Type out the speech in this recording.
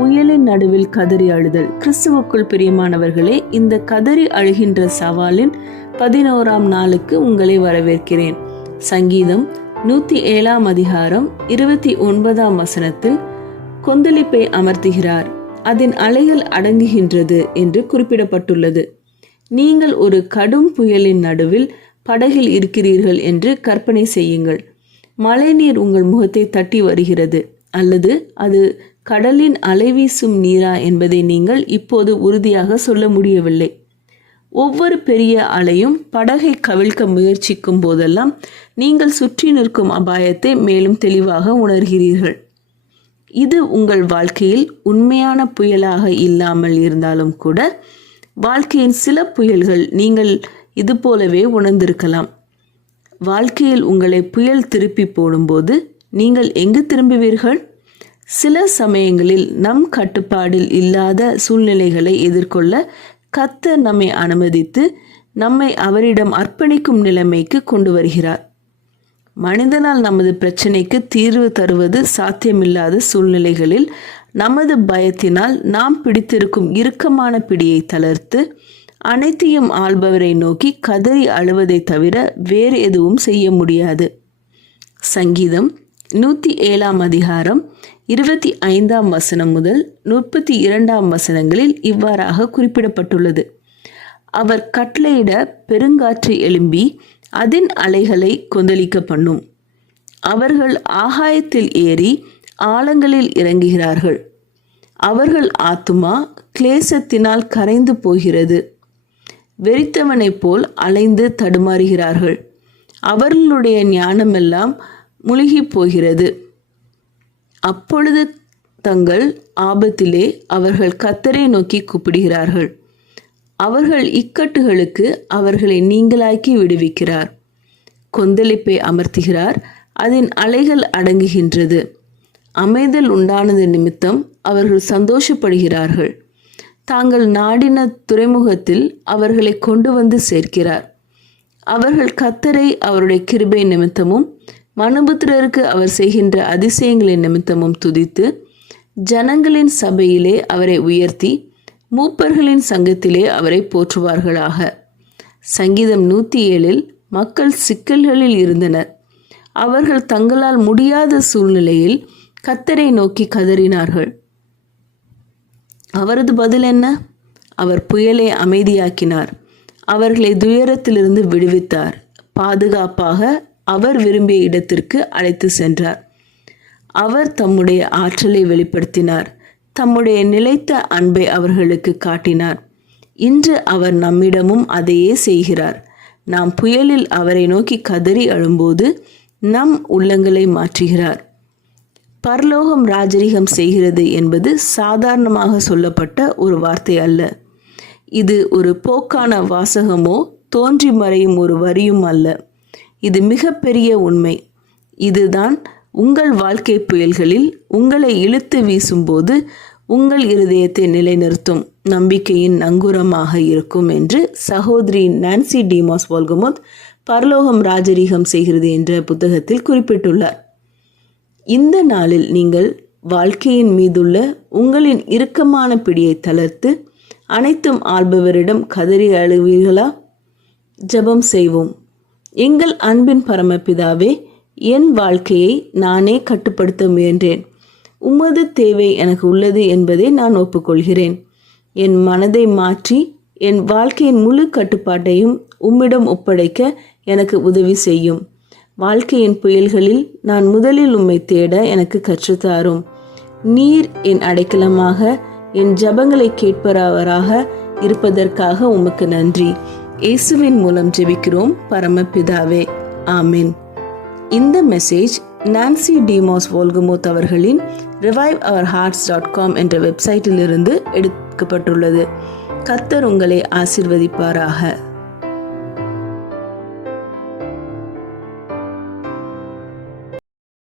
புயலின் நடுவில் கதறி அழுதல். கிறிஸ்துவுக்குள் பிரியமானவர்களே, இந்த கதறி அழுகின்ற சவாலின் 11ஆம் நாளுக்கு உங்களை வரவேற்கிறேன். சங்கீதம் 107ஆம் அதிகாரம் 29ஆம் வசனத்தில் கொந்தளிப்பை அமர்த்துகிறார், அதன் அலைகள் அடங்குகின்றது என்று குறிப்பிடப்பட்டுள்ளது. நீங்கள் ஒரு கடும் புயலின் நடுவில் படகில் இருக்கிறீர்கள் என்று கற்பனை செய்யுங்கள். மழைநீர் உங்கள் முகத்தை தட்டி வருகிறது, அல்லது அது கடலின் அலைவீசும் நீரா என்பதை நீங்கள் இப்போது உறுதியாக சொல்ல முடியவில்லை. ஒவ்வொரு பெரிய அலையும் படகை கவிழ்க்க முயற்சிக்கும் போதெல்லாம் நீங்கள் சுற்றி நிற்கும் அபாயத்தை மேலும் தெளிவாக உணர்கிறீர்கள். இது உங்கள் வாழ்க்கையில் உண்மையான புயலாக இல்லாமல் இருந்தாலும் கூட வாழ்க்கையின் சில புயல்கள் நீங்கள் இது போலவே உணர்ந்திருக்கலாம். வாழ்க்கையில் உங்களை புயல் திருப்பி போடும்போது நீங்கள் எங்கு திரும்புவீர்கள்? சில சமயங்களில் நம் கட்டுப்பாடில் இல்லாத சூழ்நிலைகளை எதிர்கொள்ள கர்த்தர் நம்மை அனுமதித்து நம்மை அவரிடம் அர்ப்பணிக்கும் நிலைமைக்கு கொண்டு வருகிறார். மனிதனால் நமது பிரச்சனைக்கு தீர்வு தருவது சாத்தியமில்லாத சூழ்நிலைகளில் நமது பயத்தினால் நாம் பிடித்திருக்கும் இறுக்கமான பிடியை தளர்த்து அனைத்தையும் ஆள்பவரை நோக்கி கதறி அழுவதை தவிர வேறு எதுவும் செய்ய முடியாது. சங்கீதம் 107ஆம் அதிகாரம் 25ஆம் வசனம் முதல் 32ஆம் வசனங்களில் இவ்வாறாக குறிப்பிடப்பட்டுள்ளது. அவர் கட்டளையிட பெருங்காற்றை எழும்பி அதன் அலைகளை கொந்தளிக்க பண்ணும். அவர்கள் ஆகாயத்தில் ஏறி ஆழங்களில் இறங்குகிறார்கள். அவர்கள் ஆத்துமா கிளேசத்தினால் கரைந்து போகிறது. வெறித்தவனைப் போல் அலைந்து தடுமாறுகிறார்கள். அவர்களுடைய ஞானமெல்லாம் முழுகி போகிறது. அப்பொழுது தங்கள் ஆபத்திலே அவர்கள் கர்த்தரை நோக்கி கூப்பிடுகிறார்கள். அவர்கள் இக்கட்டுகளுக்கு அவர்களை நீங்களாக்கி விடுவிக்கிறார். கொந்தளிப்பை அமர்த்துகிறார், அதன் அலைகள் அடங்குகின்றது. அமைதல் உண்டானது நிமித்தம் அவர்கள் சந்தோஷப்படுகிறார்கள். தாங்கள் நாடின துறைமுகத்தில் அவர்களை கொண்டு வந்து சேர்க்கிறார். அவர்கள் கர்த்தரை அவருடைய கிருபை நிமித்தமும் மனுபுத்திரருக்கு அவர் செய்கின்ற அதிசயங்களின் நிமித்தமும் துதித்து ஜனங்களின் சபையிலே அவரை உயர்த்தி மூப்பர்களின் சங்கத்திலே அவரை போற்றுவார்களாக. சங்கீதம் 107இல் மக்கள் சிக்கல்களில் இருந்தனர். அவர்கள் தங்களால் முடியாத சூழ்நிலையில் கர்த்தரை நோக்கி கதறினார்கள். அவரது பதில் என்ன? அவர் புயலை அமைதியாக்கினார். அவர்களை துயரத்திலிருந்து விடுவித்தார். பாதுகாப்பாக அவர் விரும்பிய இடத்திற்கு அழைத்து சென்றார். அவர் தம்முடைய ஆற்றலை வெளிப்படுத்தினார். தம்முடைய நிலைத்த அன்பை அவர்களுக்கு காட்டினார். இன்று அவர் நம்மிடமும் அதையே செய்கிறார். நாம் புயலில் அவரை நோக்கி கதறி அழும்போது நம் உள்ளங்களை மாற்றுகிறார். பரலோகம் ராஜரீகம் செய்கிறது என்பது சாதாரணமாக சொல்லப்பட்ட ஒரு வார்த்தை அல்ல. இது ஒரு போக்கான வாசகமோ தோன்றி மறையும் ஒரு வரியும் அல்ல. இது மிகப்பெரிய உண்மை. இதுதான் உங்கள் வாழ்க்கை புயல்களில் உங்களை இழுத்து வீசும்போது உங்கள் இருதயத்தை நிலைநிறுத்தும் நம்பிக்கையின் நங்கூரமாக இருக்கும் என்று சகோதரி நான்சி டிமாஸ் வால்கமுத் பரலோகம் ராஜரீகம் செய்கிறது என்ற புத்தகத்தில் குறிப்பிட்டுள்ளார். இந்த நாளில் நீங்கள் வாழ்க்கையின் மீதுள்ள உங்களின் இறுக்கமான பிடியை தளர்த்து அனைத்தும் ஆள்பவரிடம் கதறி அழுவீர்களா? ஜெபம் செய்வோம். எங்கள் அன்பின் பரமபிதாவே, என் வாழ்க்கையை நானே கட்டுப்படுத்த முயன்றேன். உமது தேவை எனக்கு உள்ளது என்பதை நான் ஒப்புக்கொள்கிறேன். என் மனதை மாற்றி என் வாழ்க்கையின் முழு கட்டுப்பாட்டையும் உம்மிடம் ஒப்படைக்க எனக்கு உதவி செய்யும். வாழ்க்கையின் புயல்களில் நான் முதலில் உம்மை தேட எனக்கு கற்றுத்தாரும். நீர் என் அடைக்கலமாக என் ஜபங்களை கேட்பவராக இருப்பதற்காக உமக்கு நன்றி. இயேசுவின் மூலம் ஜெபிக்கிறோம் பரமபிதாவே, ஆமென். இந்த மெசேஜ் நான்சி டிமாஸ் வால்கமுத் அவர்களின் reviveourhearts.com என்ற வெப்சைட்டிலிருந்து எடுக்கப்பட்டுள்ளது. கர்த்தர் உங்களை ஆசீர்வதிப்பாராக.